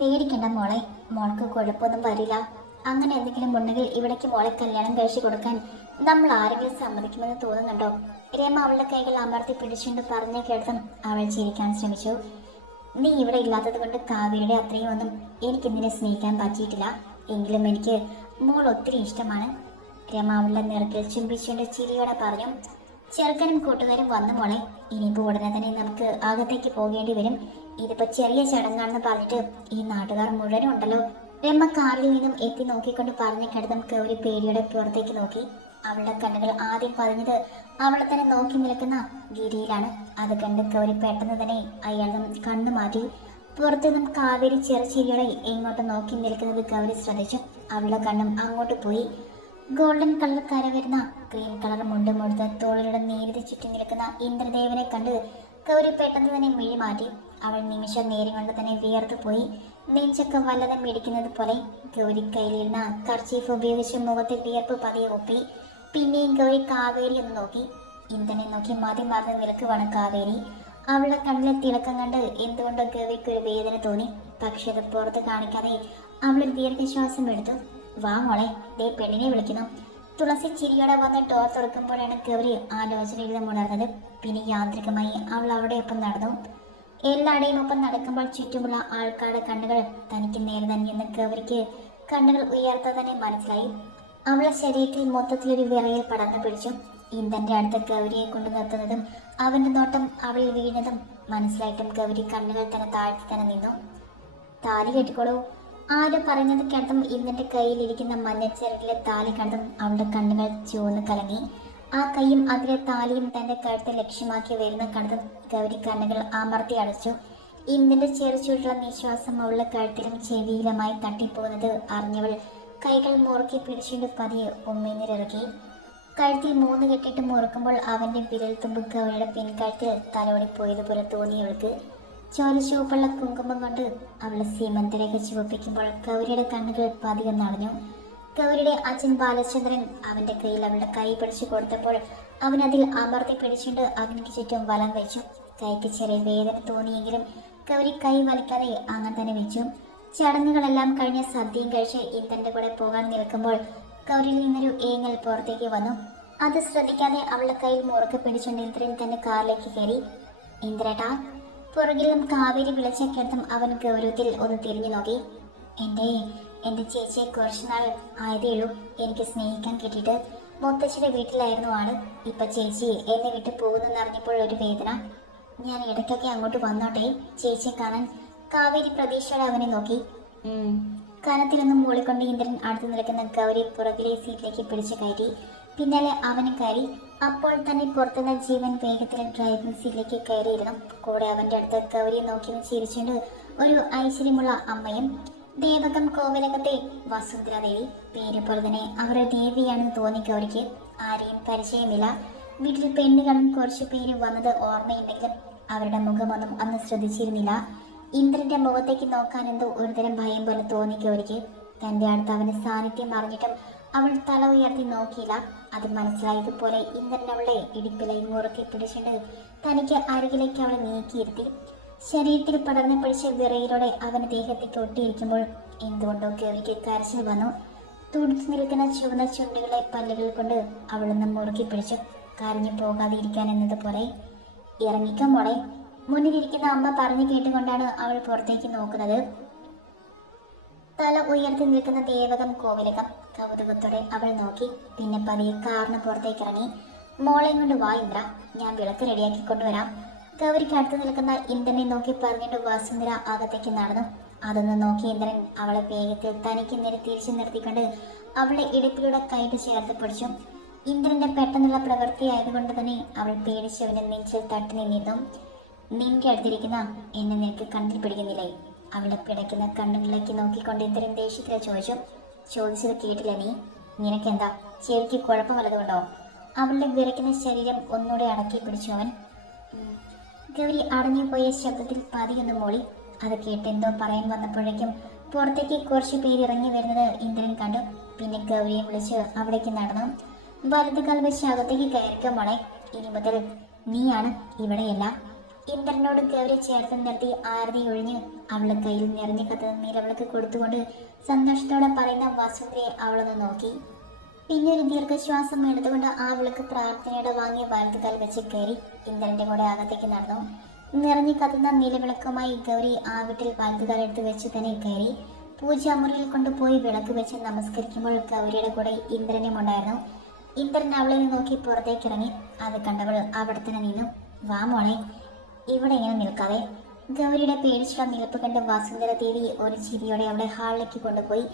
പേടിക്കണ്ട മോളെ. മോൾക്ക് കുഴപ്പമൊന്നും വരില്ല. അങ്ങനെ എന്തെങ്കിലും ഉണ്ടെങ്കിൽ ഇവിടേക്ക് മോളെ കല്യാണം കഴിച്ചു കൊടുക്കാൻ നമ്മൾ ആരെങ്കിലും സമ്മതിക്കുമെന്ന് തോന്നുന്നുണ്ടോ? രമ അവളുടെ കൈകൾ അമർത്തി പിടിച്ചുകൊണ്ട് പറഞ്ഞ കേട്ടതും അവൾ ചിരിക്കാൻ ശ്രമിച്ചു. നീ ഇവിടെ ഇല്ലാത്തത് കൊണ്ട് കാവ്യയുടെ അത്രയും ഒന്നും എനിക്ക് നിന്നെ സ്നേഹിക്കാൻ പറ്റിയിട്ടില്ല. എങ്കിലും എനിക്ക് മോൾ ഒത്തിരി ഇഷ്ടമാണ്. രമ അവളുടെ നിറക്കിൽ ചുംബിച്ചുകൊണ്ട് ചിരിയോടെ പറഞ്ഞു ചെറുക്കനും കൂട്ടുകാരും വന്നു മോളെ. ഇനിയിപ്പോ ഉടനെ തന്നെ നമുക്ക് അകത്തേക്ക് പോകേണ്ടി വരും. ഇതിപ്പോ ചെറിയ ചടങ്ങാണെന്ന് പറഞ്ഞിട്ട് ഈ നാട്ടുകാർ മുഴുവനും ഉണ്ടല്ലോ. രമ്മ കാറിൽ നിന്നും എത്തി നോക്കിക്കൊണ്ട് പറഞ്ഞ കിടന്നും ഗൗരി പേടിയുടെ പുറത്തേക്ക് നോക്കി. അവളുടെ കണ്ണുകൾ ആദ്യം പതിഞ്ഞത് അവളെ തന്നെ നോക്കി നിൽക്കുന്ന ഗിരിയിലാണ്. അത് കണ്ട് ഗൗരി പെട്ടെന്ന് തന്നെ അയാളും കണ്ണു മാറ്റി. പുറത്തുനിന്നും കാവേരി ചെറുചിരിയോടെ എങ്ങോട്ട് നോക്കി നിൽക്കുന്നത് ഗൗരി ശ്രദ്ധിച്ചു. അവളുടെ കണ്ണും അങ്ങോട്ട് പോയി. ഗോൾഡൻ കളർ കര വരുന്ന ക്രീം കളർ മുണ്ടും മുടുത്ത് തോളിലൂടെ നേരിട്ട് ചുറ്റി നിൽക്കുന്ന ഇന്ദ്രദേവനെ കണ്ട് ഗൗരി പെട്ടെന്ന് തന്നെ മിഴി മാറ്റി. അവൾ നിമിഷം നേരം കൊണ്ട് തന്നെ വിയർത്ത് പോയി. നെഞ്ചൊക്കെ വല്ലതും മിടിക്കുന്നത് പോലെ ഗൗരി കയ്യിലിരുന്ന കർച്ചീഫ് ഉപയോഗിച്ച് മുഖത്തെ വിയർപ്പ് പതിയെ ഒപ്പി. പിന്നെയും ഗൗരി കാവേരി എന്ന് നോക്കി. ഇന്ദ്രനെ നോക്കി മതി മറന്ന് നിൽക്കുവാണ് കാവേരി. അവളുടെ കണ്ണിലെ തിളക്കം കണ്ട് എന്തുകൊണ്ടോ ഗവിക്ക് ഒരു വേദന തോന്നി. പക്ഷെ അത് പുറത്ത് കാണിക്കാതെ അവളൊരു ദീർഘശ്വാസം എടുത്തു. വാ മോളെ. ദേ പെണ്ണിനെ വിളിക്കുന്നു. തുളസി ചിരിയോടെ വന്ന് ഡോർ തുറക്കുമ്പോഴാണ് ഗൗരി ആലോചനയിൽ ഉണർന്നത് പിന്നെ യാന്ത്രികമായി അവൾ അവിടെ ഒപ്പം നടന്നു. എല്ലാവരുടെയും ഒപ്പം നടക്കുമ്പോൾ ചുറ്റുമുള്ള ആൾക്കാരുടെ കണ്ണുകൾ തനിക്ക് നേരെ തന്നെയെന്ന് ഗൗരിക്ക് കണ്ണുകൾ ഉയർത്താൻ തന്നെ മനസ്സിലായി. അവളെ ശരീരത്തിൽ മൊത്തത്തിലൊരു വിറയിൽ പടർന്നു പിടിച്ചു. ഇന്ദന്റെ അടുത്ത് ഗൗരിയെ കൊണ്ടു നിർത്തുന്നതും അവന്റെ നോട്ടം അവളിൽ വീണതും മനസ്സിലായിട്ടും ഗൗരി കണ്ണുകൾ തന്നെ താഴ്ത്തി തന്നെ നിന്നു. താലി കെട്ടിക്കോളൂ. ആര് പറഞ്ഞത് കേട്ടതും ഇവന്റെ കയ്യിലിരിക്കുന്ന മഞ്ഞച്ചരടിലെ താലി കണ്ടതും അവന്റെ കണ്ണുകൾ ചുവന്ന് കലങ്ങി. ആ കൈയും അതിലെ താലിയും തന്റെ കഴുത്തെ ലക്ഷ്യമാക്കി വരുന്ന കണ്ടതും ഗൗരി കണ്ണുകൾ അമർത്തി അടച്ചു. ഇന്നിന്റെ ചെറുചൂടുള്ള നിശ്വാസം അവളുടെ കഴുത്തിലും ചെവിയിലുമായി തട്ടിപ്പോകുന്നത് അറിഞ്ഞവൾ കൈകൾ മുറുക്കി പിടിച്ചുകൊണ്ട് പതിയെ ഉമ്മീന്നിറക്കി കഴുത്തിൽ മൂന്ന് കെട്ടിട്ട് മുറുക്കുമ്പോൾ അവന്റെ വിരൽ തുമ്പ് ഗൗരിയുടെ പിൻകഴുത്തിൽ തലോടിപ്പോയതുപോലെ തോന്നിയവൾക്ക്. ചോര ചുവപ്പുള്ള കുങ്കുമം കൊണ്ട് അവളെ സീമന്തരേഖ ചുവപ്പിക്കുമ്പോൾ ഗൗരിയുടെ കണ്ണുകൾ പതികം നടഞ്ഞു ഗൗരിയുടെ അച്ഛൻ ബാലചന്ദ്രൻ അവന്റെ കയ്യിൽ അവളുടെ കൈ പിടിച്ചു കൊടുത്തപ്പോൾ അവനതിൽ അമർത്തി പിടിച്ചുകൊണ്ട് അവനിക്ക് ചുറ്റും വലം വെച്ചു. കൈക്ക് ചെറിയ വേദന തോന്നിയെങ്കിലും ഗൗരി കൈ വലിക്കാതെ അങ്ങനെ തന്നെ വെച്ചു. ചടങ്ങുകളെല്ലാം കഴിഞ്ഞ സദ്യയും കഴിച്ച് ഇന്ദ്രന്റെ കൂടെ പോകാൻ നിൽക്കുമ്പോൾ ഗൗരിയിൽ നിന്നൊരു ഏങ്ങൽ പുറത്തേക്ക് വന്നു. അത് ശ്രദ്ധിക്കാതെ അവളുടെ കയ്യിൽ മുറുക്കെ പിടിച്ചുകൊണ്ട് ഇന്ദ്രൻ തന്റെ കാറിലേക്ക് കയറി. ഇന്ദ്രേട്ടാ പുറകിലും കാവേരി വിളിച്ചക്കെടുത്തും അവൻ ഗൗരവത്തിൽ ഒന്ന് തിരിഞ്ഞു നോക്കി. എന്റെ എന്റെ ചേച്ചിയെ കുറച്ചു നാൾ ആയതേ ഉള്ളൂ. എനിക്ക് സ്നേഹിക്കാൻ കിട്ടിയിട്ട് മുത്തശ്ശിയുടെ വീട്ടിലായിരുന്നു ആൾ. ഇപ്പൊ ചേച്ചി എന്നെ വിട്ട് പോകുന്നെന്ന് അറിഞ്ഞപ്പോൾ ഒരു വേദന. ഞാൻ ഇടയ്ക്കൊക്കെ അങ്ങോട്ട് വന്നോട്ടെ. ചേച്ചിയെ കാണാൻ കാവേരി പ്രതീക്ഷയോടെ അവനെ നോക്കി. കനത്തിലൊന്നും മൂളിക്കൊണ്ട് ഇന്ദ്രൻ അടുത്ത് നിൽക്കുന്ന ഗൗരി പുറകിലെ സീറ്റിലേക്ക് പിടിച്ചു കയറ്റി. പിന്നാലെ അവനും കയറി. അപ്പോൾ തന്നെ പുറത്തുനിന്ന ജീവൻ വേഗത്തിൽ ഡ്രൈവിംഗ് സീറ്റിലേക്ക് കയറിയിരുന്നു. കൂടെ അവന്റെ അടുത്ത് ഗൗരിയെ നോക്കി ചിരിച്ചുകൊണ്ട് ഒരു ഐശ്വര്യമുള്ള അമ്മയും ദേവകം കോവിലകത്തെ വസുന്ധരാദേവി പേര് പോലെ തന്നെ അവരുടെ ദേവിയാണെന്ന് തോന്നി ഗൗരിക്ക്. ആരെയും പരിചയമില്ല. വീട്ടിൽ പെണ്ണുകളും കുറച്ച് പേര് വന്നത് ഓർമ്മയുണ്ടെങ്കിലും അവരുടെ മുഖമൊന്നും അന്ന് ശ്രദ്ധിച്ചിരുന്നില്ല. ഇന്ദ്രന്റെ മുഖത്തേക്ക് നോക്കാൻ എന്തോ ഒരുതരം ഭയം പോലെ തോന്നി ഗൗരിക്ക്. തന്റെ അടുത്ത് അവന്റെ സാന്നിധ്യം അറിഞ്ഞിട്ടും അവൾ തല ഉയർത്തി നോക്കിയില്ല. അത് മനസ്സിലായതുപോലെ ഇന്ദ്രൻ അവളെ ഇടുപ്പിലെ മുറുക്കി പിടിച്ചിട്ട് തനിക്ക് അരികിലേക്ക് അവളെ നീക്കിയിരുത്തി. ശരീരത്തിൽ പടർന്നു പിടിച്ച വിറയിലൂടെ അവൻ ദേഹത്തേക്ക് ഒട്ടിയിരിക്കുമ്പോൾ എന്തുകൊണ്ടോ ഗൗരിക്ക് കരച്ചിൽ വന്നു. തുടിച്ചു നിൽക്കുന്ന ചുവന്ന ചുണ്ടുകളെ പല്ലുകൾ കൊണ്ട് അവളൊന്ന് മുറുക്കി പിടിച്ചു. കരഞ്ഞു പോകാതെ ഇരിക്കാൻ എന്നതുപോലെ ഇറങ്ങിക്കാൻ മുന്നിലിരിക്കുന്ന അമ്മ പറഞ്ഞു കേട്ടുകൊണ്ടാണ് അവൾ പുറത്തേക്ക് നോക്കുന്നത്. തല ഉയർത്തി നിൽക്കുന്ന ദേവകം കോവിലകം കൗതുകത്തോടെ അവൾ നോക്കി. പിന്നെ പതിയെ കാറിന് പുറത്തേക്ക് ഇറങ്ങി. മോളെയും കൊണ്ട് വാ ഇന്ദ്ര. ഞാൻ വിളക്ക് റെഡിയാക്കി കൊണ്ടുവരാം. ഗൗരിക്ക് അടുത്ത് നിൽക്കുന്ന ഇന്ദ്രനെ നോക്കി പറഞ്ഞിട്ട് വസുന്ധര അകത്തേക്ക് നടന്നു. അതൊന്ന് നോക്കി ഇന്ദ്രൻ അവളെ വേഗത്തിൽ തനിക്ക് നേരെ തിരിച്ചു നിർത്തിക്കൊണ്ട് അവളെ ഇടുപ്പിലൂടെ കൈട്ട് ചേർത്ത് പിടിച്ചു. ഇന്ദ്രന്റെ പെട്ടെന്നുള്ള പ്രവൃത്തി ആയതുകൊണ്ട് തന്നെ അവൾ പേടിച്ചവന്റെ നെഞ്ചിൽ തട്ടി നിന്നിരുന്നു നിന്റെ അടുത്തിരിക്കുന്ന എന്നെ നിനക്ക് കണ്ണിൽ പിടിക്കുന്നില്ലേ? അവളുടെ പിടയ്ക്കുന്ന കണ്ണുകളിലേക്ക് നോക്കിക്കൊണ്ട് ഇന്ദ്രൻ ദേഷ്യത്തിൽ ചോദിച്ചു. ചോദിച്ചത് കേട്ടില്ല നീ. നിനക്കെന്താ? ചെവിക്ക് കുഴപ്പം വല്ലതുകൊണ്ടോ അവളുടെ വിറയ്ക്കുന്ന ശരീരം ഒന്നുകൂടെ അടക്കി പിടിച്ചു അവൻ. ഗൗരി അടഞ്ഞുപോയ ശബ്ദത്തിൽ പതിയൊന്ന് മോളി. അത് കേട്ട് എന്തോ പറയാൻ വന്നപ്പോഴേക്കും പുറത്തേക്ക് കുറച്ച് പേര് ഇറങ്ങി വരുന്നത് ഇന്ദ്രൻ കണ്ടു. പിന്നെ ഗൗരിയെ വിളിച്ച് അവിടേക്ക് നടന്നു. വലത് വെച്ച് അകത്തേക്ക് കയറിക്കോ മോളെ. ഇനി മുതൽ നീയാണ് ഇവിടെയല്ല. ഇന്ദ്രനോട് ഗൗരി ചേർത്ത് നിർത്തി ആരതി ഒഴിഞ്ഞ്. അവളുടെ കയ്യിൽ നിറഞ്ഞ കത്തുന്ന അവൾക്ക് കൊടുത്തുകൊണ്ട് സന്തോഷത്തോടെ പറയുന്ന വസുന്ധരയെ അവളൊന്ന് നോക്കി. പിന്നെ ഒരു ദീർഘശ്വാസം എടുത്തുകൊണ്ട് ആ വിളക്ക് വാങ്ങിയ വാങ്ങി വലതുകാൽ വെച്ച് കയറി ഇന്ദ്രന്റെ കൂടെ അകത്തേക്ക് നടന്നു. നിറഞ്ഞു കത്തുന്ന നിലവിളക്കുമായി ഗൗരി ആ വീട്ടിൽ വലതുകാൽ എടുത്ത് വെച്ച് തന്നെ കയറി. പൂജാമുറിയിൽ കൊണ്ടുപോയി വിളക്ക് വെച്ച് നമസ്കരിക്കുമ്പോൾ ഗൗരിയുടെ കൂടെ ഇന്ദ്രനും ഉണ്ടായിരുന്നു. ഇന്ദ്രൻ അവളെ നോക്കി പുറത്തേക്ക് ഇറങ്ങി അത് കണ്ടവൾ അവിടെ തന്നെ നിന്നു. വാ മോളെ ഇവിടെ ഇങ്ങനെ നിൽക്കാതെ ഗൗരിയുടെ പേടിച്ചുള്ള നിൽപ്പ് കണ്ട് വസുന്ധര ദേവി ഒരു ചിരിയോടെ അവിടെ ഹാളിലേക്ക് കൊണ്ടുപോയി.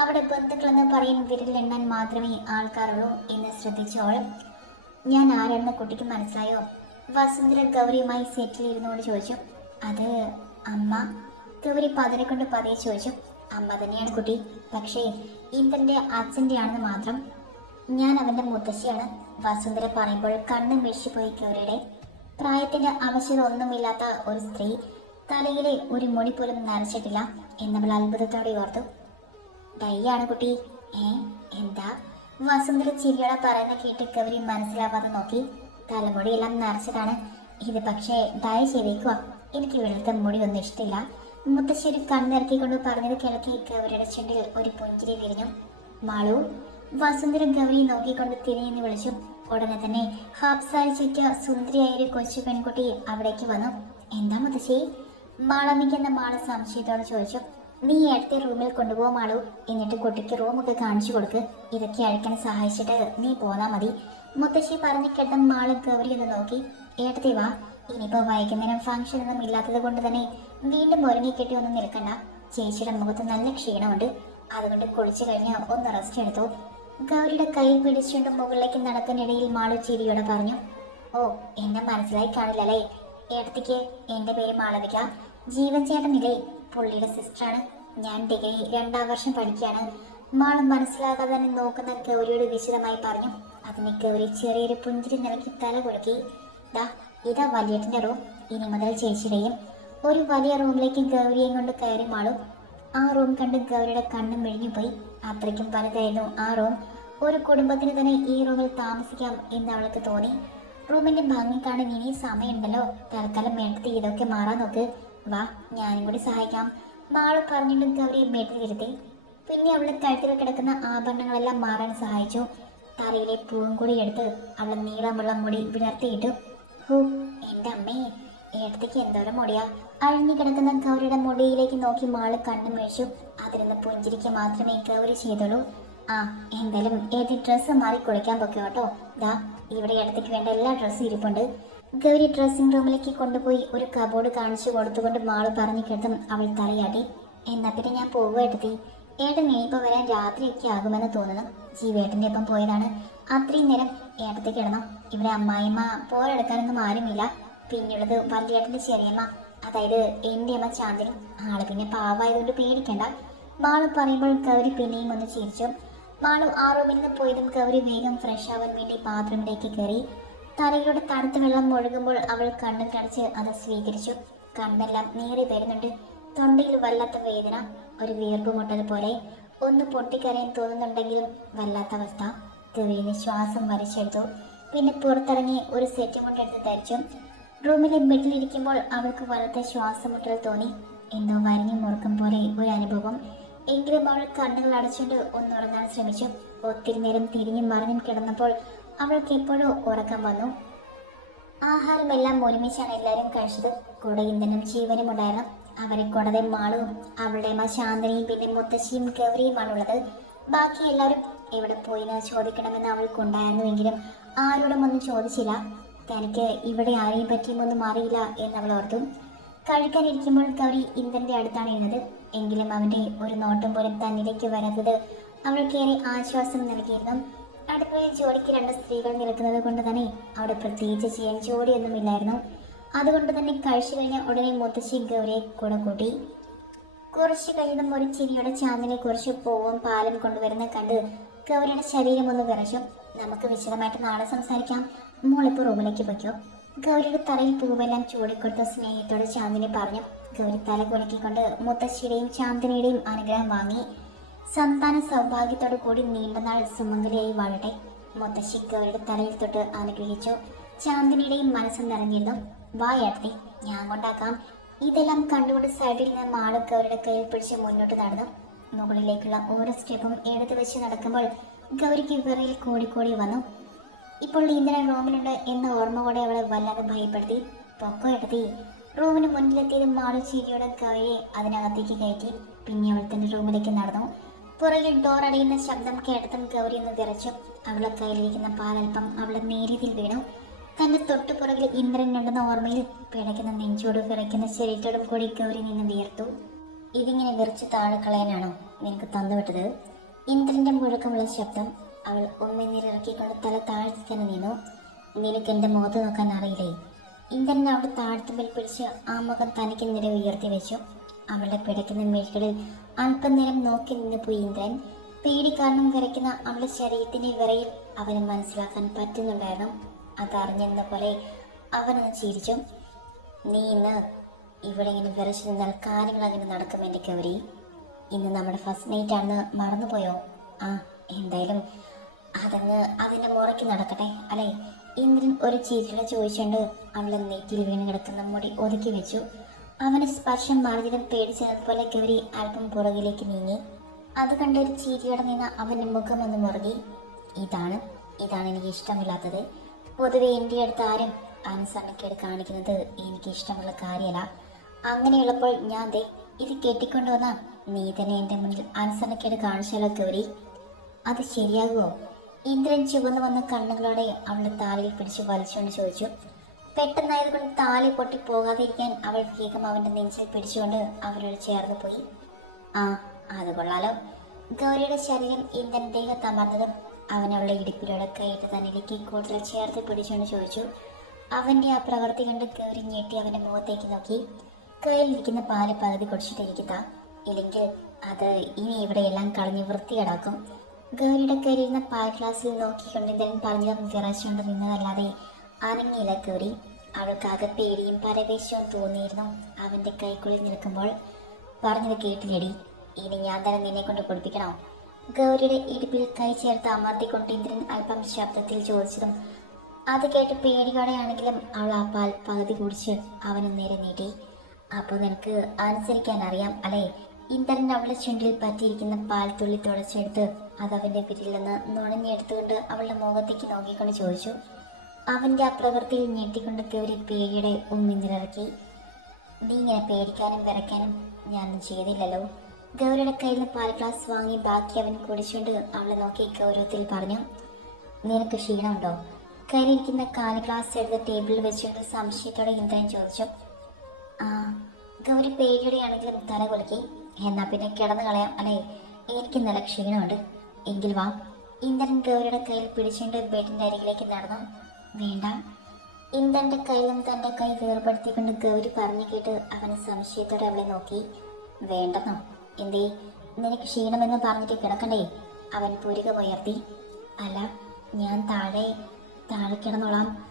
അവിടെ ബന്ധുക്കളെന്ന് പറയും വിരലെണ്ണാൻ മാത്രമേ ആൾക്കാരുള്ളൂ എന്ന് ശ്രദ്ധിച്ചോൾ ഞാൻ ആരാണെന്ന് കുട്ടിക്ക് മനസ്സിലായോ? വസുന്ധര ഗൗരിയുമായി സെറ്റിൽ ഇരുന്നുകൊണ്ട് ചോദിച്ചു. അത് അമ്മ. ഗൗരി പതിനെ കൊണ്ട് പതിയെ ചോദിച്ചു. അമ്മ തന്നെയാണ് കുട്ടി. പക്ഷേ ഇന്ദ്രന്റെ അച്ഛന്റെ ആണെന്ന് മാത്രം. ഞാൻ അവന്റെ മുത്തശ്ശിയാണ്. വസുന്ധര പറയുമ്പോൾ കണ്ണും വെച്ചുപോയി ഗൗരിയുടെ. പ്രായത്തിന്റെ അവശത ഒന്നുമില്ലാത്ത ഒരു സ്ത്രീ തലയിലെ ഒരു മുടി പോലും നരച്ചിട്ടില്ല എന്നവൾ അത്ഭുതത്തോടെ ഓർത്തു. ഡയ്യാണ് കുട്ടി. ഏ എന്താ? വസുന്ധര ചിരിയോടെ പറയുന്ന കേട്ട് കവരി മനസ്സിലാവാതെ നോക്കി. തലമുടിയെല്ലാം നരച്ചതാണ്. ഇത് പക്ഷേ ഡൈ ചെയ്തേക്കുക എനിക്ക് വെളുത്ത മുടി ഒന്നും ഇഷ്ടമില്ല. മുത്തശ്ശേരി കണ്ണിറക്കിക്കൊണ്ട് പറഞ്ഞത് കിഴക്കി ഗൗരിയുടെ ചെണ്ടിൽ ഒരു പുഞ്ചിരി വിരിഞ്ഞു. മാളു വസുന്ധര ഗൗരി നോക്കിക്കൊണ്ട് തിരിഞ്ഞു വിളിച്ചു. ഉടനെ തന്നെ ഹാഫ് സാരി ചുറ്റിയ സുന്ദരിയായ ഒരു കൊച്ചു പെൺകുട്ടി അവിടേക്ക് വന്നു. എന്താ മുത്തശ്ശി? മാളമിക്ക് എന്ന മാള സംശയത്തോടെ ചോദിച്ചു. നീ അടുത്ത റൂമിൽ കൊണ്ടുപോകാൻ മാളു. എന്നിട്ട് കുട്ടിക്ക് റൂമൊക്കെ കാണിച്ചു കൊടുക്ക്. ഇതൊക്കെ അഴിക്കാൻ സഹായിച്ചിട്ട് നീ പോന്നാ മതി. മുത്തശ്ശി പറഞ്ഞു കേട്ട മാൾ ഗൗരി ഒന്ന് നോക്കി. ഏട്ടത്തി വാ. ഇനിയിപ്പോ വൈകുന്നേരം ഫംഗ്ഷൻ ഒന്നും ഇല്ലാത്തത് കൊണ്ട് തന്നെ വീണ്ടും ഒരുങ്ങിക്കെട്ടി ഒന്നും നിൽക്കണ്ട. ചേച്ചിയുടെ മുഖത്ത് നല്ല ക്ഷീണമുണ്ട്. അതുകൊണ്ട് കുളിച്ചു കഴിഞ്ഞ് ഒന്ന് റെസ്റ്റ് എടുത്തു. ഗൗരിയുടെ കൈ പിടിച്ചുകൊണ്ട് മുകളിലേക്ക് നടക്കുന്നിടയിൽ മാളു ചിരിയോടെ പറഞ്ഞു ഓ എന്നെ മനസ്സിലായി കാണില്ലല്ലേ? ഏടത്തിക്ക് എന്റെ പേര് മാളവിക. ജീവൻ ചേട്ടനില്ലേ? പുള്ളിയുടെ സിസ്റ്ററാണ്. ഞാൻ ഡിഗ്രി രണ്ടാം വർഷം പഠിക്കുകയാണ്. മാളും മനസ്സിലാകാതെ തന്നെ നോക്കുന്ന ഗൗരിയോട് വിശദമായി പറഞ്ഞു അതിന് ഗൗരി ചെറിയൊരു പുഞ്ചിരി നിലക്കി തല കുലുക്കി ദാ ഇതാ വലിയേട്ടന്റെ റൂം. ഇനി മുതൽ ചേച്ചിയുടെയും. ഒരു വലിയ റൂമിലേക്ക് ഗൗരിയെയും കൊണ്ട് കയറി മാളും. ആ റൂം കണ്ട് ഗൗരിയുടെ കണ്ണും മെഴിഞ്ഞു പോയി അത്രയ്ക്കും വലുതായിരുന്നു. ആ റൂം ഒരു കുടുംബത്തിന് തന്നെ ഈ റൂമിൽ താമസിക്കാം എന്ന് അവൾക്ക് തോന്നി. റൂമിന്റെ ഭംഗി കാണാൻ ഇനി സമയമുണ്ടല്ലോ. തൽക്കാലം മേട്ടത്തി ഇതൊക്കെ മാറാൻ നോക്ക്. വാ ഞാനും കൂടി സഹായിക്കാം. മാൾ പറഞ്ഞിട്ട് ഗൗരിയെ മേട്ടിലിരുത്തി പിന്നെ അവളെ കഴുത്തിൽ കിടക്കുന്ന ആഭരണങ്ങളെല്ലാം മാറാൻ സഹായിച്ചു. തലയിലെ പൂവും കൂടി എടുത്ത് അവൾ നീളമുള്ള മുടി വിടർത്തിയിട്ടു. ഹോ എന്റെ അമ്മേ ഏട്ടത്തേക്ക് എന്തോരം മുടിയാ. അഴിഞ്ഞു കിടക്കുന്ന ഗൗരിയുടെ മുടിയിലേക്ക് നോക്കി മാൾ കണ്ണും മേഴിച്ചു അതിരുന്ന് പുഞ്ചിരിക്ക് മാത്രമേ കവറി ചെയ്തുള്ളൂ. ആ എന്തായാലും ഏത് ഡ്രസ്സ് മാറി കുളിക്കാൻ പൊക്കെ കേട്ടോ. ദാ ഇവിടെ ഇടത്തേക്ക് വേണ്ട എല്ലാ ഡ്രസ്സും ഇരിപ്പുണ്ട്. ഗൗരി ഡ്രസ്സിംഗ് റൂമിലേക്ക് കൊണ്ടുപോയി ഒരു കബോർഡ് കാണിച്ചു കൊടുത്തുകൊണ്ട് മാൾ പറഞ്ഞു കിടത്തും അവൾ തലയാട്ടി. എന്നാ പിന്നെ ഞാൻ പോവുകയെടുത്തി ഏട്ടൻ ഇനിയിപ്പോൾ വരാൻ രാത്രിയൊക്കെ ആകുമെന്ന് തോന്നുന്നു. ജീവേട്ടന്റെ ഒപ്പം പോയതാണ്. അത്രയും നേരം ഏട്ടത്തേക്ക് ഇടണം. ഇവിടെ അമ്മായിമ്മ പോരെടുക്കാനൊന്നും ആരുമില്ല. പിന്നെയുള്ളത് വല്യേട്ടന്റെ ചെറിയമ്മ. അതായത് എന്റെ അമ്മ ചാന്തിനും ആൾ പിന്നെ പാവായതുകൊണ്ട് പേടിക്കണ്ട. മാളു പറയുമ്പോൾ കവരി പിന്നെയും ഒന്ന് ചിരിച്ചു. മാളു ആ റൂമിൽ പോയതും കവരി വേഗം ഫ്രഷ് ആവാൻ വേണ്ടി ബാത്റൂമിലേക്ക് കയറി. തലയിലൂടെ തണുത്ത വെള്ളം ഒഴുകുമ്പോൾ അവൾ കണ്ണും കടച്ച് അത് സ്വീകരിച്ചു. കണ്ണെല്ലാം നീറി വരുന്നുണ്ട്. തൊണ്ടയിൽ വല്ലാത്ത വേദന ഒരു വീർപ്പ് പോലെ. ഒന്ന് പൊട്ടിക്കരയാൻ തോന്നുന്നുണ്ടെങ്കിലും വല്ലാത്ത അവസ്ഥ. ഗൗരിന് ശ്വാസം വലിച്ചെടുത്തു. പിന്നെ പുറത്തിറങ്ങി ഒരു സെറ്റ് കൊണ്ടെടുത്ത് ധരിച്ചു. റൂമിലെ ബെഡിലിരിക്കുമ്പോൾ അവൾക്ക് വലത്തെ ശ്വാസമുട്ടൽ തോന്നി. എന്തോ വരഞ്ഞു മുറുക്കം പോലെ ഒരു അനുഭവം. എങ്കിലും അവൾ കണ്ണുകൾ അടച്ചുകൊണ്ട് ഒന്നുറങ്ങാൻ ശ്രമിച്ചു. ഒത്തിരി നേരം തിരിഞ്ഞും മറിഞ്ഞും കിടന്നപ്പോൾ അവൾക്ക് എപ്പോഴും ഉറക്കം വന്നു. ആഹാരമെല്ലാം ഒരുമിച്ചാണ് എല്ലാവരും കഴിച്ചത്. കൂടെ ഇന്ധനം ജീവനും ഉണ്ടായിരുന്നു. അവരെ കൂടാതെ മാളും അവളുടെ അമ്മ ശാന്തനയും പിന്നെ മുത്തശ്ശിയും ഗൗരിയുമാണുള്ളത് ബാക്കി എല്ലാവരും എവിടെ പോയിന്ന് ചോദിക്കണമെന്ന് അവൾക്കുണ്ടായിരുന്നുവെങ്കിലും ആരോടും ഒന്നും ചോദിച്ചില്ല. തനിക്ക് ഇവിടെ ആരെയും പറ്റിയും ഒന്നും അറിയില്ല എന്ന് അവൾ ഓർത്തു. കഴിക്കാനിരിക്കുമ്പോൾ ഗൗരി ഇന്ദ്രന്റെ അടുത്താണ് ഇരുന്നത്. എങ്കിലും അവന്റെ ഒരു നോട്ടം പോലും തന്നിലേക്ക് വരാത്തത് അവൾക്കേറെ ആശ്വാസം നൽകിയിരുന്നു. അടുക്കളയിൽ ജോലിക്ക് രണ്ട് സ്ത്രീകൾ നിൽക്കുന്നത് കൊണ്ട് തന്നെ അവിടെ പ്രത്യേകിച്ച് ചെയ്യാൻ ജോലിയൊന്നുമില്ലായിരുന്നു. അതുകൊണ്ട് തന്നെ കഴിച്ചു കഴിഞ്ഞ ഉടനെ മുത്തശ്ശി ഗൗരിയെ കൂടെ കൂട്ടി. കുറച്ച് കഴിയുന്ന ഒരു ചിരിയുടെ ചാന്ദിനെ കുറച്ച് പൂവും പാലും കൊണ്ടുവരുന്ന കണ്ട് ഗൗരിയുടെ ശരീരം ഒന്ന് വിറച്ചു. നമുക്ക് വിശദമായിട്ട് നാളെ സംസാരിക്കാം. മോളിപ്പോ റൂമിലേക്ക് വയ്ക്കോ ഗൗരിയുടെ തറയിൽ പൂവെല്ലാം ചൂടിക്കൊടുത്ത സ്നേഹത്തോടെ ചാന്ദിനി പറഞ്ഞു. ഗൗരി തല കുലുക്കിക്കൊണ്ട് മുത്തശ്ശിയുടെയും ചാന്ദിനിയുടെയും അനുഗ്രഹം വാങ്ങി സന്താന സൗഭാഗ്യത്തോടു കൂടി നീണ്ടനാൾ സുമംഗലിയായി വാഴട്ടെ. മുത്തശ്ശി ഗൗരിയുടെ തലയിൽ തൊട്ട് അനുഗ്രഹിച്ചു. ചാന്ദിനിയുടെയും മനസ്സ് നിറഞ്ഞിരുന്നു. വാ ഞാൻ കൊണ്ടാക്കാം. ഇതെല്ലാം കണ്ടുകൊണ്ട് സൈഡിൽ നിന്ന് മാൾ അവരുടെ കയ്യിൽ പിടിച്ച് മുന്നോട്ട് നടന്നു. മുകളിലേക്കുള്ള ഓരോ സ്റ്റെപ്പും എടുത്തു വെച്ച് നടക്കുമ്പോൾ ഗൗരിക്ക് വിറയിൽ കൂടിക്കൂടി വന്നു. ഇപ്പോൾ ഇന്ദ്രൻ റൂമിലുണ്ട് എന്ന ഓർമ്മ കൂടെ അവളെ വല്ലാതെ ഭയപ്പെടുത്തി. പൊക്കോ എടുത്തി റൂമിന് മുന്നിലെത്തിയത് മാളു ചിരിയുടെ ഗൗരിയെ അതിനകത്തേക്ക് കയറ്റി. പിന്നെ അവൾ തന്റെ റൂമിലേക്ക് നടന്നു. പുറകിൽ ഡോർ അടയുന്ന ശബ്ദം കേട്ടതും ഗൗരി ഒന്ന് വിറച്ചു. അവളെ കയ്യിലിരിക്കുന്ന പാലൽപ്പം അവളെ നേരിയതിൽ വീണു. തന്റെ തൊട്ടു പുറകിൽ ഇന്ദ്രൻ ഉണ്ടെന്ന ഓർമ്മയിൽ പിടയ്ക്കുന്ന നെഞ്ചോട് വിറയ്ക്കുന്ന ശരീരത്തോടും കൂടി ഗൗരി നിന്ന് വിയർത്തു. ഇതിങ്ങനെ വിറച്ച് താഴെ കളയാനാണോ നിനക്ക് തന്നുവിട്ടത്? ഇന്ദ്രന്റെ മുഴക്കമുള്ള ശബ്ദം അവൾ ഉമ്മനീരിറക്കിക്കൊണ്ട് തല താഴ്ത്തി തന്നെ നിന്നു. നിനക്ക് എന്റെ മുഖത്ത് നോക്കാൻ അറിയില്ലേ? ഇന്ദ്രൻ അവളുടെ താഴ്ത്തുമ്പിൽ പിടിച്ച് ആ മുഖം തനിക്ക് നിര ഉയർത്തി വെച്ചു. അവളുടെ പിടയ്ക്കുന്ന മിഴികളിൽ അല്പനേരം നോക്കി നിന്ന് പോയി ഇന്ദ്രൻ. പേടി കാരണം കരയ്ക്കുന്ന അവളുടെ ശരീരത്തിന്റെ വിറയിൽ അവന് മനസ്സിലാക്കാൻ പറ്റുന്നുണ്ടായിരുന്നു. അതറിഞ്ഞെന്ന പോലെ അവനൊന്ന് ചിരിച്ചു. നീ ഇന്ന് ഇവിടെ ഇങ്ങനെ വിറച്ചു നിന്നാൽ കാര്യങ്ങൾ അങ്ങനെ നടക്കും എന്റെ ഗൗരി. ഇന്ന് നമ്മുടെ ഫസ്റ്റ് നൈറ്റ് ആണെന്ന് മറന്നുപോയോ? ആ എന്തായാലും അതങ്ങ് അതിന്റെ മുറയ്ക്ക് നടക്കട്ടെ അല്ലേ? ഇന്ദ്രൻ ഒരു ചിരിയുടെ ചോദിച്ചുകൊണ്ട് അവളെ നെറ്റിൽ വീണ് കിടക്കുന്ന മുടി ഒതുക്കി വെച്ചു. അവന് സ്പർശം മാറിയതും പേടിച്ചതുപോലെ കയറി അല്പം പുറകിലേക്ക് നീങ്ങി. അത് കണ്ടൊരു ചിരിയോടെ നിന്ന് അവന്റെ മുഖം ഒന്ന് മുറുകി. ഇതാണ് ഇതാണ് എനിക്ക് ഇഷ്ടമില്ലാത്തത്. പൊതുവെ എന്റെ അടുത്ത് ആരും അനുസരണക്കേട് കാണിക്കുന്നത് എനിക്ക് ഇഷ്ടമുള്ള കാര്യമല്ല. അങ്ങനെയുള്ളപ്പോൾ ഞാൻ ദേ ഇത് കെട്ടിക്കൊണ്ടുവന്ന നീ തന്നെ എന്റെ മുന്നിൽ അനുസരണക്കേട് കാണിച്ചാലോ ഗൗരി? അത് ശരിയാകുമോ ഇന്ദ്രൻ ചുവന്നു വന്ന കണ്ണുകളോടെ അവളുടെ താലിയിൽ പിടിച്ച് വലിച്ചുകൊണ്ട് ചോദിച്ചു. പെട്ടെന്നായതുകൊണ്ട് താലി പൊട്ടി പോകാതിരിക്കാൻ അവൾ വേഗം അവന്റെ നെഞ്ചിൽ പിടിച്ചുകൊണ്ട് അവരോട് ചേർന്ന് പോയി. ആ അത് കൊള്ളാലോ. ഗൗരിയുടെ ശരീരം ഇന്ദ്രൻ ദേഹത്ത് അമർന്നതും അവൻ അവളുടെ ഇടുപ്പിലൂടെ കൈയിട്ട് തന്നിലേക്ക് കൂടുതൽ ചേർത്ത് പിടിച്ചുകൊണ്ട് ചോദിച്ചു. അവന്റെ ആ പ്രവൃത്തി കണ്ട് ഗൗരി ഞെട്ടി അവന്റെ മുഖത്തേക്ക് നോക്കി. കയ്യിലിരിക്കുന്ന പാൽ പകുതി കുടിച്ചിട്ടിരിക്കുക ഇല്ലെങ്കിൽ അത് ഇനി ഇവിടെയെല്ലാം കളഞ്ഞ് വൃത്തികേടാക്കും. ഗൗരിയുടെ കരിയുന്ന പാൽ ഗ്ലാസ്സിൽ നോക്കിക്കൊണ്ട് എന്തെങ്കിലും പറഞ്ഞു വിറച്ചുകൊണ്ട് നിന്നതല്ലാതെ അനങ്ങിയില്ല ഗൗരി. അവൾക്കാകെ പേടിയും പരവേശവും തോന്നിയിരുന്നു. അവന്റെ കൈക്കുള്ളിൽ നിൽക്കുമ്പോൾ പറഞ്ഞത് കേട്ടില്ലടി. ഇനി ഞാൻ തന്നെ നിന്നെ കൊണ്ട് കുടിപ്പിക്കണോ ഗൗരിയുടെ ഇടുപ്പിൽ കൈ ചേർത്ത് അമർത്തിക്കൊണ്ട് ഇന്ദ്രൻ അല്പം ശബ്ദത്തിൽ ചോദിച്ചതും അത് കേട്ട് പേടിയോടെയാണെങ്കിലും അവൾ ആ പാൽ പകുതി കുടിച്ച് അവന് നേരെ നീട്ടി. അപ്പോൾ നിനക്ക് അനുസരിക്കാൻ അറിയാം അല്ലേ ഇന്ദ്രൻ അവളുടെ ചുണ്ടിൽ പറ്റിയിരിക്കുന്ന പാൽ തുള്ളി തുടച്ചെടുത്ത് അത് പിരിൽ നിന്ന് നുണഞ്ഞെടുത്തുകൊണ്ട് അവളുടെ മുഖത്തേക്ക് നോക്കിക്കൊണ്ട് ചോദിച്ചു അവന്റെ ആ പ്രവൃത്തിയിൽ ഞെട്ടിക്കൊണ്ട് തീവരി പേടിയുടെ ഉമ്മിന്നിലിറക്കി നീ ഇങ്ങനെ പേടിക്കാനും വിറയ്ക്കാനും ഞാനൊന്നും ചെയ്തില്ലല്ലോ. ഗൗരിയുടെ കയ്യിൽ നിന്ന് പാൽ ഗ്ലാസ് വാങ്ങി ബാക്കി അവൻ കുടിച്ചുകൊണ്ട് അവളെ നോക്കി ഗൗരവത്തിൽ പറഞ്ഞു നിനക്ക് ക്ഷീണമുണ്ടോ? കയ്യിലിരിക്കുന്ന കാൽ ഗ്ലാസ് എടുത്ത് ടേബിളിൽ വെച്ചുകൊണ്ട് സംശയത്തോടെ ഇന്ദ്രൻ ചോദിച്ചു ആ ഗൗരി പേടിയോടെയാണെങ്കിലും തല കുലുക്കി. എന്നാ പിന്നെ കിടന്നു കളയാം അല്ലേ? എനിക്ക് നല്ല ക്ഷീണമുണ്ട്. എങ്കിൽ വാ. ഇന്ദ്രൻ ഗൗരിയുടെ കയ്യിൽ പിടിച്ചുകൊണ്ട് ബെഡിന്റെ അരികിലേക്ക് നടന്നു. വേണ്ട. ഇന്ദ്രന്റെ കയ്യിലും തന്റെ കൈ വേർപെടുത്തിക്കൊണ്ട് ഗൗരി പറഞ്ഞു കേട്ട് അവന് സംശയത്തോടെ അവളെ നോക്കി. വേണ്ടെന്നോ. എന്തേ? നിനക്ക് ക്ഷീണമെന്ന് പറഞ്ഞിട്ട് കിടക്കണ്ടേ? അവൻ പുരിക ഉയർത്തി. അല്ല ഞാൻ താഴെ താഴെ കിടന്നോളാം.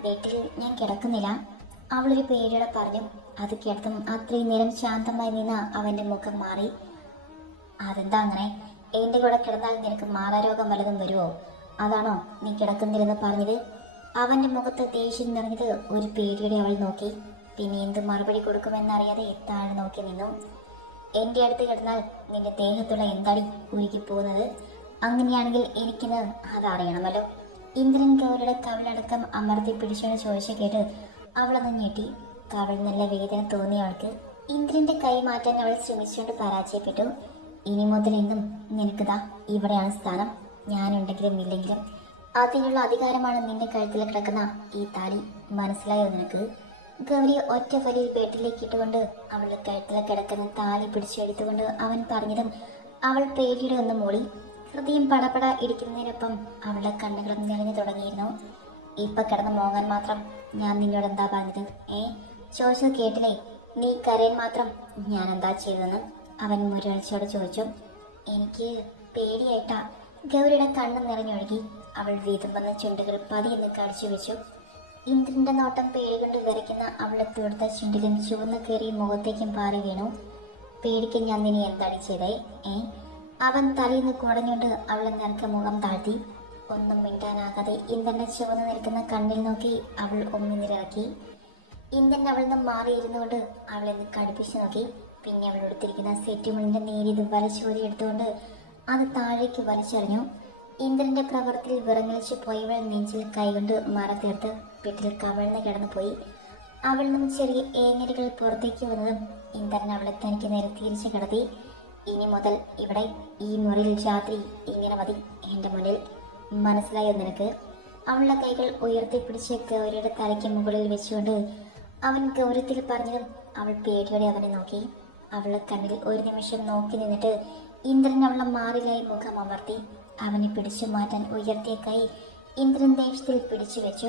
വീട്ടിൽ ഞാൻ കിടക്കുന്നില്ല. അവളൊരു പേടിയോടെ പറഞ്ഞു. അത് കേട്ടതും അത്രയും നേരം ശാന്തമായി നിന്ന അവന്റെ മുഖം മാറി. അതെന്താ അങ്ങനെ? എന്റെ കൂടെ കിടന്നാൽ നിനക്ക് മാറാരോഗം വല്ലതും വരുമോ അതാണോ നീ കിടക്കുന്നില്ലെന്ന് പറഞ്ഞത്? അവന്റെ മുഖത്ത് ദേഷ്യം നിറഞ്ഞത് ഒരു പേടിയുടെ അവൾ നോക്കി. പിന്നെ എന്ത് മറുപടി കൊടുക്കുമെന്നറിയാതെ താഴെ നോക്കി നിന്നു. എന്റെ അടുത്ത് കിടന്നാൽ നിന്റെ ദേഹത്തുള്ള എന്താടി ഉരുക്കി പോകുന്നത്? അങ്ങനെയാണെങ്കിൽ എനിക്കിന്ന് അതറിയണമല്ലോ. ഇന്ദ്രൻ ഗൗരിയുടെ കവളടക്കം അമർത്തി പിടിച്ചുകൊണ്ട് ചോദിച്ചു കേട്ട് അവളൊന്ന് ഞെട്ടി. കവൾ നല്ല വേദന തോന്നിയ അവൾക്ക് ഇന്ദ്രന്റെ കൈ മാറ്റാൻ അവൾ ശ്രമിച്ചുകൊണ്ട് പരാജയപ്പെട്ടു. ഇനി മുതൽ ഇന്നും നിനക്കിതാ ഇവിടെയാണ് സ്ഥാനം ഞാനുണ്ടെങ്കിലും ഇല്ലെങ്കിലും അതിനുള്ള അധികാരമാണ് നിന്റെ കഴുത്തിൽ കിടക്കുന്ന ഈ താലി. മനസ്സിലായോ നിനക്ക്? ഗൗരി ഒറ്റ വലിയ ബെഡിലേക്ക് ഇട്ടുകൊണ്ട് അവളുടെ കഴുത്തിൽ കിടക്കുന്ന താലി പിടിച്ചെടുത്തുകൊണ്ട് അവൻ പറഞ്ഞതും അവൾ പേടിയുടെ ഒന്ന് മൂളി. ഹൃദയം പടപട ഇടിക്കുന്നതിനൊപ്പം അവളുടെ കണ്ണുകളും നിറഞ്ഞു തുടങ്ങിയിരുന്നു. ഇപ്പൊ കിടന്ന് മോങ്ങാൻ മാത്രം ഞാൻ നിന്നോട് എന്താ പറഞ്ഞത്? ഏ? ചോദിച്ചത് കേട്ടില്ലേ? നീ കരയാൻ മാത്രം ഞാൻ എന്താ ചെയ്തതെന്ന്? അവൻ മുരൾച്ചയോട് ചോദിച്ചു എനിക്ക് പേടിയായിട്ടാ ഗൗരിയുടെ കണ്ണ് നിറഞ്ഞൊഴുകി അവൾ വീതുമ്പെന്ന ചുണ്ടുകൾ പതിയെന്ന് കാണിച്ചു വെച്ചു. ഇന്ദ്രന്റെ നോട്ടം പേടികൊണ്ട് വിറയ്ക്കുന്ന അവളുടെ തീർത്ത ചുണ്ടിലും ചുവന്ന് കയറി മുഖത്തേക്കും പാറി വീണു. പേടിക്ക് ഞാൻ നിന്നെ എന്താണ് ചെയ്തേ? ഏ? അവൻ തലയിന്ന് കുടഞ്ഞുകൊണ്ട് അവളെ നിനക്ക് മുഖം താഴ്ത്തി. ഒന്നും മിണ്ടാനാകാതെ ഇന്ദ്രനെ ചുവന്ന് നിൽക്കുന്ന കണ്ണിൽ നോക്കി അവൾ ഒന്നിനിറക്കി ഇന്ദ്രൻ അവളിൽ നിന്ന് മാറിയിരുന്നുകൊണ്ട് അവളെ കടുപ്പിച്ചു നോക്കി. പിന്നെ അവൾ എടുത്തിരിക്കുന്ന സെറ്റുമുളിന്റെ നേരിയത് വലിച്ചോരി എടുത്തുകൊണ്ട് അത് താഴേക്ക് വലിച്ചെറിഞ്ഞു. ഇന്ദ്രന്റെ പ്രവർത്തിയിൽ വിറങ്ങലിച്ചു പോയവൾ നെഞ്ചിൽ കൈകൊണ്ട് മറ തീർത്ത് വീട്ടിൽ കവഴ്ന്ന് കിടന്നുപോയി. അവളിൽ നിന്നും ചെറിയ ഏങ്ങലുകൾ പുറത്തേക്ക് വന്നതും ഇന്ദ്രൻ അവളെ തനിക്ക് നേരെ തിരിച്ചു കിടത്തി. ഇനി മുതൽ ഇവിടെ ഈ മുറിയിൽ രാത്രി ഇങ്ങനെ മതി എന്റെ മുന്നിൽ. മനസ്സിലായോ നിനക്ക്? അവളുടെ കൈകൾ ഉയർത്തി ഉയർത്തിപ്പിടിച്ച് ഗൗരിയുടെ തലയ്ക്ക് മുകളിൽ വെച്ചുകൊണ്ട് അവൻ ഗൗരവത്തിൽ പറഞ്ഞതും അവൾ പേടിയോടെ അവനെ നോക്കി. അവളുടെ കണ്ണിൽ ഒരു നിമിഷം നോക്കി നിന്നിട്ട് ഇന്ദ്രൻ അവളെ മാറിലായി മുഖം അമർത്തി. അവനെ പിടിച്ചു മാറ്റാൻ ഉയർത്തിയ കൈ ഇന്ദ്രൻ ദേഷ്യത്തിൽ പിടിച്ചു വെച്ചു.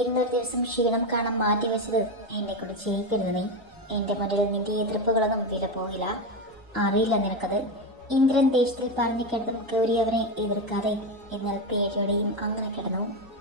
ഇന്നൊരു ദിവസം ക്ഷീണം കാണാൻ മാറ്റി വെച്ചത് എന്നെ കൊണ്ട് ചെയ്യിക്കരുത് നീ. എന്റെ മുന്നിൽ നിന്റെ എതിർപ്പുകളൊന്നും വില പോകില്ല. അറിയില്ല നിനക്കത്. ഇന്ദ്രൻ ദേഷ്യത്തിൽ പറഞ്ഞു കിടന്നും ഗൗരി അവനെ എതിർക്കാതെ എന്നാൽ പേടിയോടെയും അങ്ങനെ കിടന്നു.